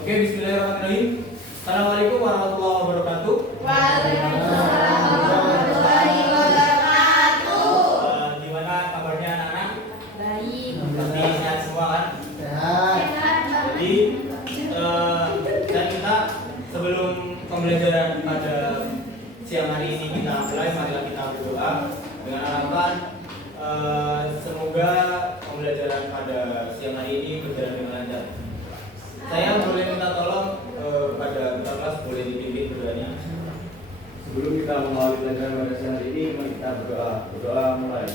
Oke, bismillahirrahmanirrahim. Assalamualaikum warahmatullahi wabarakatuh. Waalaikumsalam warahmatullahi wabarakatuh. Gimana kabarnya anak-anak? Baik. Pasti sehat semua kan? Sehat. Jadi dan kita sebelum pembelajaran pada siang hari ini kita mulai, marilah kita berdoa dengan harapan semoga pembelajaran pada siang hari ini berjalan dengan lancar. Saya boleh minta tolong pada kita kelas boleh dipimpin berdoanya. Sebelum kita mengawali pelajaran pada siang hari ini, mari kita berdoa. Berdoa mulai.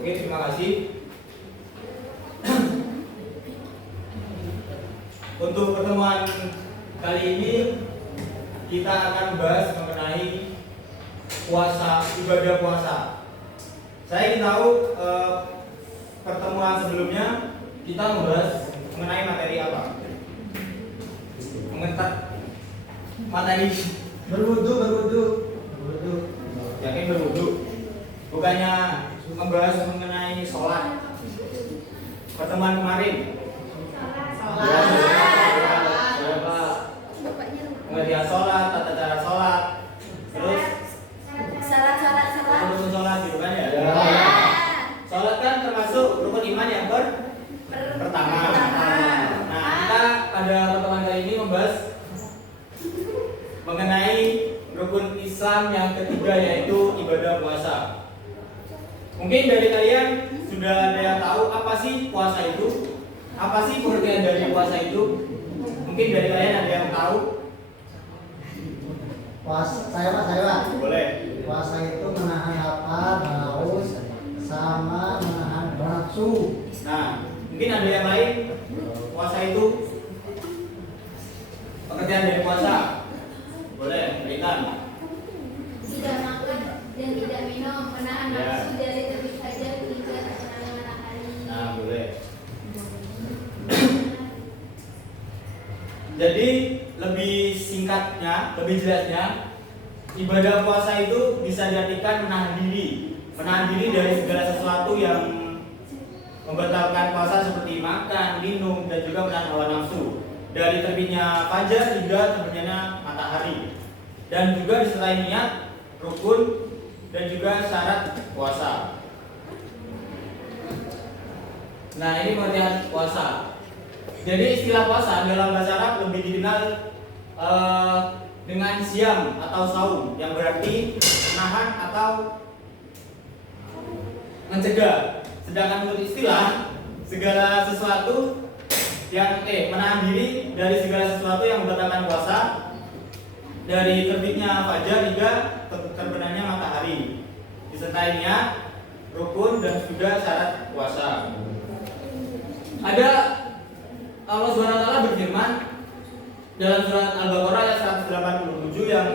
Oke, terima kasih. Untuk pertemuan kali ini kita akan bahas mengenai puasa, ibadah puasa. Saya ingin tahu pertemuan sebelumnya kita membahas mengenai materi apa? Mengenai materi Berwudu. yakin berwudu. Bukannya membahas mengenai sholat. Pertemuan kemarin pengertian sholat, tata cara sholat, terus rukun sholat gitu kan ya? Sholat kan termasuk rukun iman yang pertama. Nah, kita pada pertemuan kali ini membahas mengenai rukun Islam yang ketiga, yaitu ibadah puasa. Mungkin dari kalian sudah ada yang tahu apa sih puasa itu? Apa sih pengertian dari puasa itu? Mungkin dari kalian ada yang tahu? Saya Boleh. Puasa itu menahan lapar, haus, sama menahan nafsu. Nah, mungkin ada yang lain. Puasa itu pengertian dari puasa. Boleh, Ritan. Tidak makan dan tidak minum, menahan Ya. nafsu dari terbit fajar hingga terbenamnya matahari. Nah, boleh. Jadi lebih singkatnya, lebih jelasnya, ibadah puasa itu bisa diartikan menahan diri dari segala sesuatu yang membatalkan puasa seperti makan, minum, dan juga menahan hawa nafsu dari terbitnya fajar hingga terbenamnya matahari, dan juga disertai niat, rukun, dan juga syarat puasa. Nah, ini pengertian puasa. Jadi istilah puasa dalam bahasa Arab lebih dikenal dengan siam atau saum, yang berarti menahan atau mencegah. Sedangkan menurut istilah segala sesuatu yang menahan diri dari segala sesuatu yang membatalkan puasa dari terbitnya fajar hingga terbenamnya matahari, disertai niat, rukun, dan juga syarat puasa. Ada Allah SWT berfirman dalam surat Al-Baqarah ayat 187 yang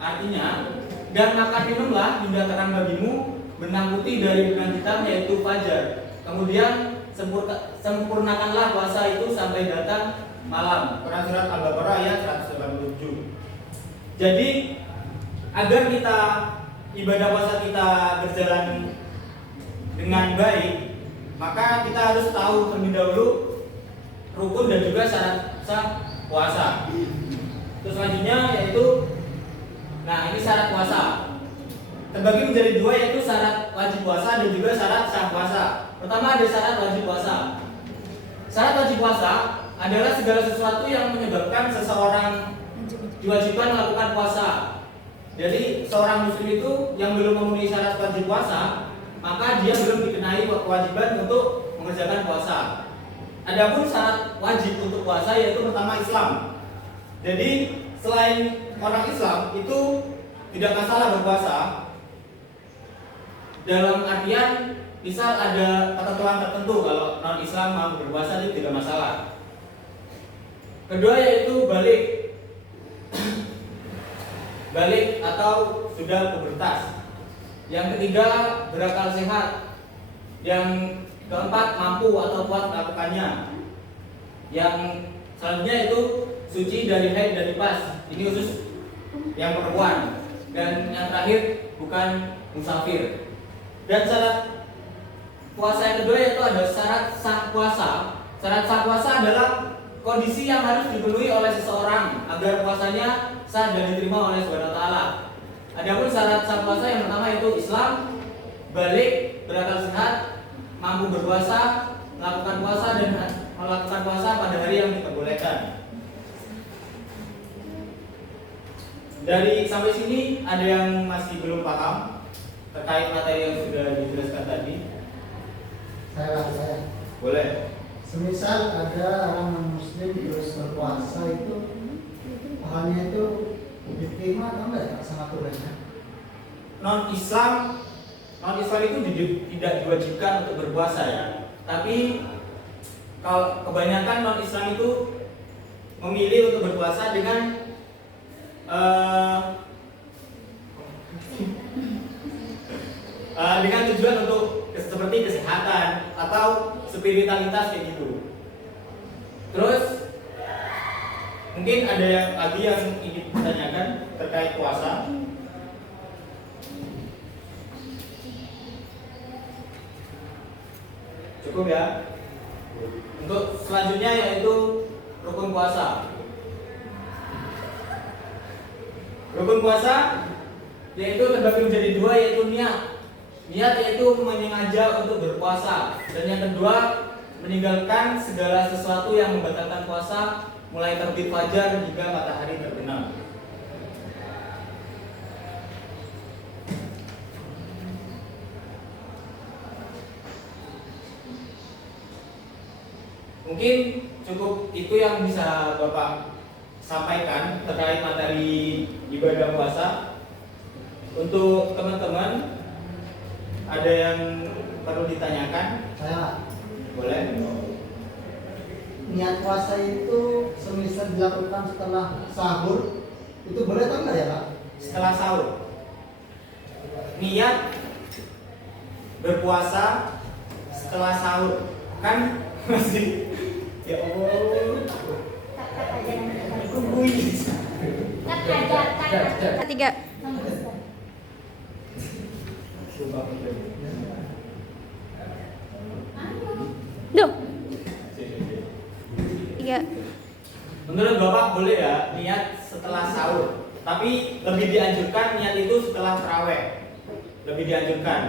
artinya, dan makan minumlah hingga terang bagimu benang putih dari benang hitam, yaitu fajar. Kemudian sempurnakanlah puasa itu sampai datang malam. Quran surat Al-Baqarah ayat 187. Jadi agar kita ibadah puasa kita berjalan dengan baik, maka kita harus tahu terlebih dahulu rukun dan juga syarat sah puasa. Terus selanjutnya yaitu, nah ini syarat puasa terbagi menjadi dua, yaitu syarat wajib puasa dan juga syarat sah puasa. Pertama ada syarat wajib puasa. Syarat wajib puasa adalah segala sesuatu yang menyebabkan seseorang diwajibkan melakukan puasa. Jadi seorang muslim itu yang belum memenuhi syarat wajib puasa, maka dia belum dikenai kewajiban untuk mengerjakan puasa. Adapun syarat wajib untuk puasa yaitu pertama Islam. Jadi selain orang Islam itu tidak masalah berpuasa, dalam artian misal ada ketentuan tertentu kalau non Islam mau berpuasa itu tidak masalah. Kedua yaitu balik atau sudah pubertas. Yang ketiga, berakal sehat. Yang keempat, mampu atau kuat melakukannya. Yang selanjutnya itu suci dari haid dan nifas. Ini khusus yang perempuan. Dan yang terakhir, bukan musafir. Dan syarat puasa yang kedua yaitu ada syarat sah puasa. Syarat sah puasa adalah kondisi yang harus dipenuhi oleh seseorang agar puasanya sah dan diterima oleh Subhanahu wa taala. Adapun syarat sah puasa yang pertama yaitu Islam, balik, berakal sehat, mampu berpuasa, melakukan puasa dan melakukan puasa pada hari yang diperbolehkan. Dari sampai sini ada yang masih belum paham terkait materi yang sudah dijelaskan tadi? Saya. Boleh. Semisal ada orang non-muslim terus berpuasa itu pahalanya itu diterima atau enggak ya sama Tuhannya? Non-Islam itu tidak diwajibkan untuk berpuasa ya. Tapi kalau kebanyakan non-Islam itu memilih untuk berpuasa dengan dengan tujuan untuk seperti kesehatan atau spiritualitas kayak gitu. Terus mungkin ada yang lagi yang ingin ditanyakan terkait puasa. Cukup ya. Untuk selanjutnya yaitu rukun puasa. Rukun puasa yaitu terbagi menjadi dua, yaitu niat. Niat yaitu menyengaja untuk berpuasa. Dan yang kedua, meninggalkan segala sesuatu yang membatalkan puasa, mulai terbit fajar hingga matahari terbenam. Mungkin cukup itu yang bisa Bapak sampaikan terkait materi ibadah puasa. Untuk teman-teman ada yang perlu ditanyakan? Saya. Boleh. Niat puasa itu semisal dilakukan setelah sahur itu boleh atau enggak ya Pak? Setelah sahur. Niat berpuasa setelah sahur kan masih ya Allah. Tiga. Duh. Tiga. Menurut Bapak boleh ya niat setelah sahur, tapi lebih dianjurkan niat itu setelah taraweh. Lebih dianjurkan.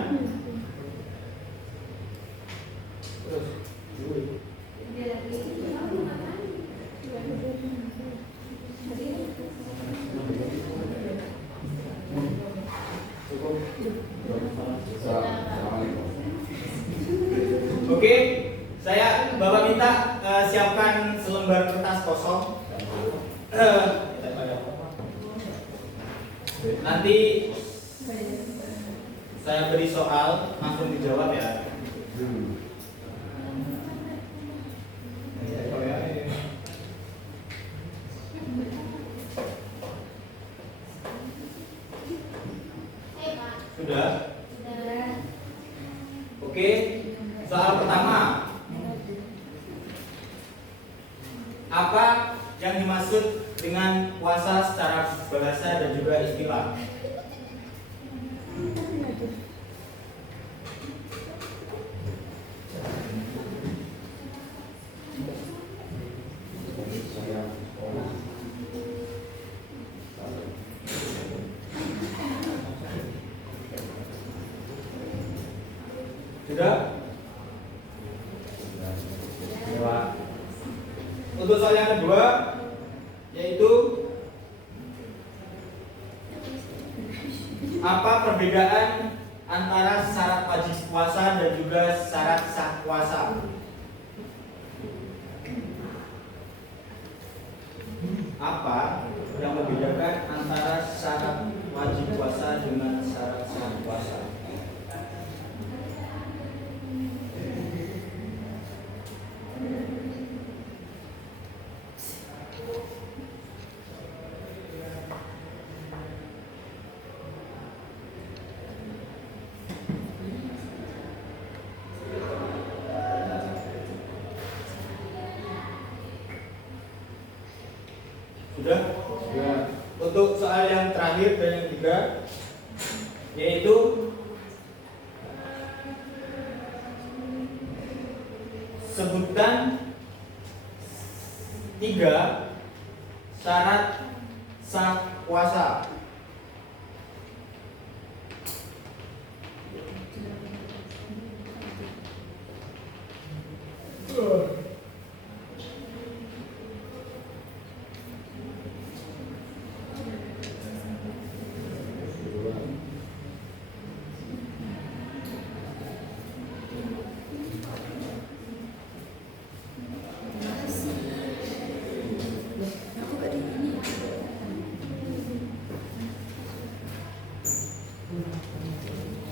Oke, Bapak minta siapkan selembar kertas kosong. Nanti saya beri soal, langsung dijawab ya. Sudah? Oke, soal pertama. Apa yang dimaksud dengan puasa secara bahasa dan juga istilah? Sudah? Untuk soal yang kedua, yaitu apa perbedaan antara syarat wajib puasa dan juga syarat sah puasa? Apa yang membedakan antara syarat wajib puasa dengan syarat sah puasa? Sudah? Ya. Untuk soal yang terakhir dan yang ketiga, yaitu sebutkan 3 syarat sah puasa.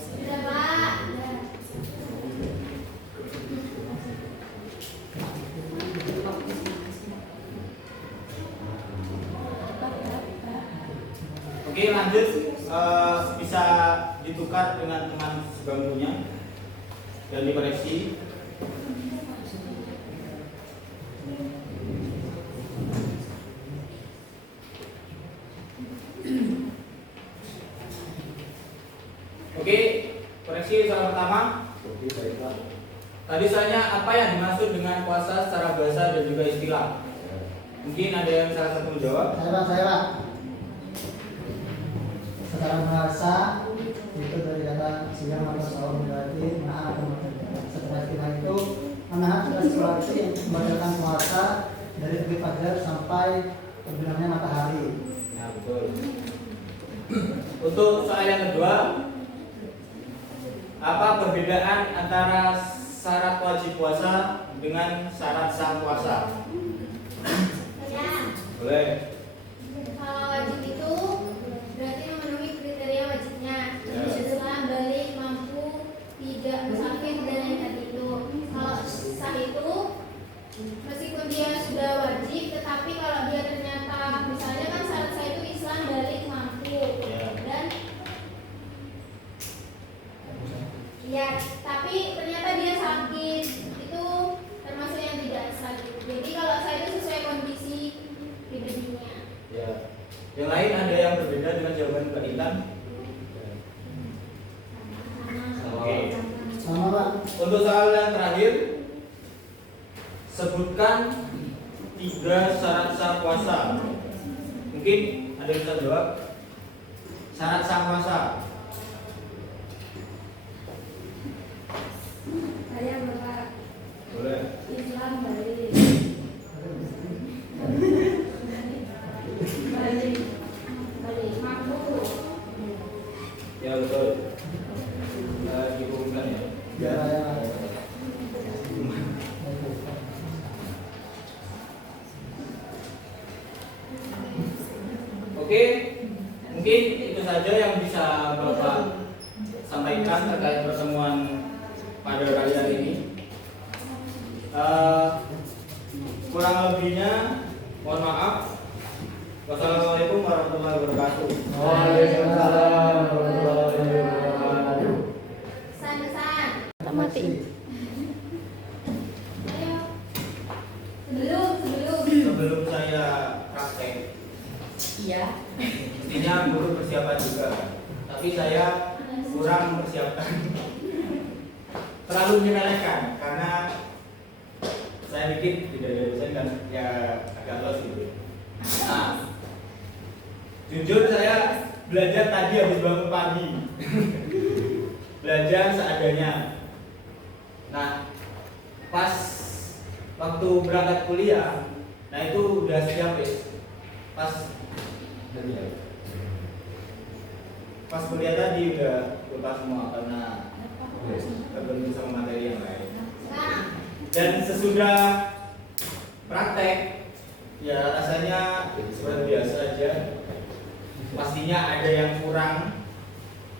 Sudah, Pak. Oke, lanjut. Bisa ditukar dengan teman sebangkunya dan dikoreksi. Oke, koreksi soal pertama. Tadi soalnya apa yang dimaksud dengan puasa secara bahasa dan juga istilah? Mungkin ada yang salah satu menjawab. Saya Pak. Secara bahasa itu dari kata siang atau sahur berarti menahan atau membatalkan. Secara istilah itu menahan segala sesuatu yang membatalkan puasa dari terbit fajar sampai terbenamnya matahari. Nah, betul. Untuk soal yang kedua, apa perbedaan antara syarat wajib puasa dengan syarat sah puasa? Saya. Boleh. Kalau wajib itu berarti memenuhi kriteria wajibnya. Ya. Islam, balik, mampu, tidak musafir dan lain tadi itu. Kalau sah itu meskipun dia sudah wajib, tetapi kalau dia ternyata misalnya kan syarat sah itu Islam, balik, mampu Ya. dan ya, tapi ternyata dia sakit, itu termasuk yang tidak sah. Jadi kalau sah itu sesuai kondisi pribadinya. Ya. Yang lain ada yang berbeda dengan jawaban Mbak Intan? Oke. Sama Pak. Untuk soal yang terakhir, sebutkan 3 syarat sah puasa. Mungkin ada yang bisa jawab. Syarat sah puasa. Saya Bapak Boleh. Islam, balik. Balik, mampu. Ya betul. Diumumkan ya. Ya, ya. Oke, mungkin itu saja yang bisa Bapak sampaikan terkait pertemuan pada kali hari ini. Kurang lebihnya mohon maaf. Wassalamualaikum warahmatullahi wabarakatuh. Waalaikumsalam warahmatullahi wabarakatuh. Pesan-pesan. Mati. Ayo. Sebelum. Sebelum saya praktek, Iya. mestinya guru persiapan juga. Tapi saya kurang mempersiapkan. Terlalu menyepelekan karena saya pikir tidak ada dosen kan ya agak los gitu. Nah, jujur saya belajar tadi habis bangun pagi. Belajar seadanya. Nah, pas waktu berangkat kuliah, nah itu udah siap wis. Pas kuliah tadi udah lupa semua karena terbentur sama materi yang lain. Dan sesudah praktek, ya rasanya seperti biasa aja. Pastinya ada yang kurang,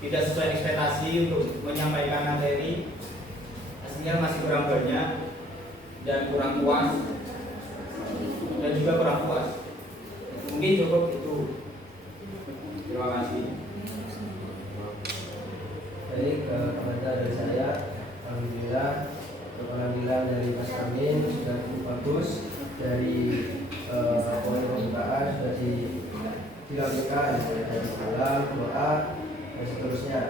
tidak sesuai ekspektasi untuk menyampaikan materi. Pastinya masih kurang banyak dan kurang puas dan juga kurang puas. Mungkin cukup itu. Terima kasih. Baik, komentar dari saya, alhamdulillah pengambilan dari Mas Amin sudah cukup bagus. dari poin pembukaan sudah dilakukan dari salam, doa, dan seterusnya.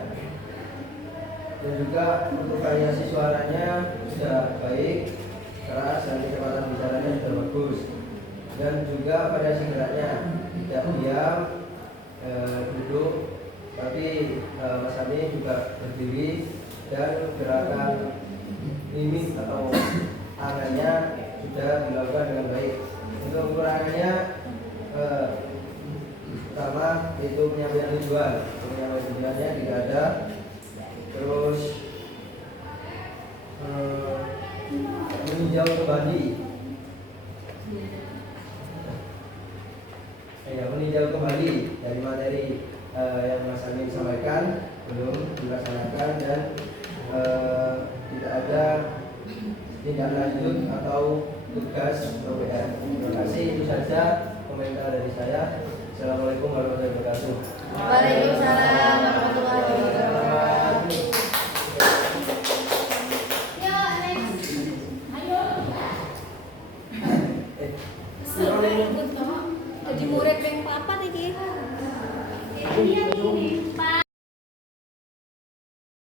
Dan juga untuk variasi suaranya sudah baik, keras, dan kecepatan bicaranya sudah bagus. Dan juga variasi geraknya tidak diam, duduk, tapi Mas Ami juga berdiri, dan gerakan mimik atau tangannya sudah dilakukan dengan baik. Untuk kekurangannya pertama itu penyampaian tujuannya tidak ada. Terus meninjau kembali dari materi yang Mas Amin sampaikan belum dilaksanakan, dan tidak ada tindak lanjut atau tugas PPR. Terima kasih, itu saja komentar dari saya. Assalamualaikum warahmatullahi wabarakatuh. Waalaikumsalam warahmatullahi wabarakatuh. Yo, next. Ayo. Seru ribut toh. Jadi murid yang papat iki. Ini yang ini.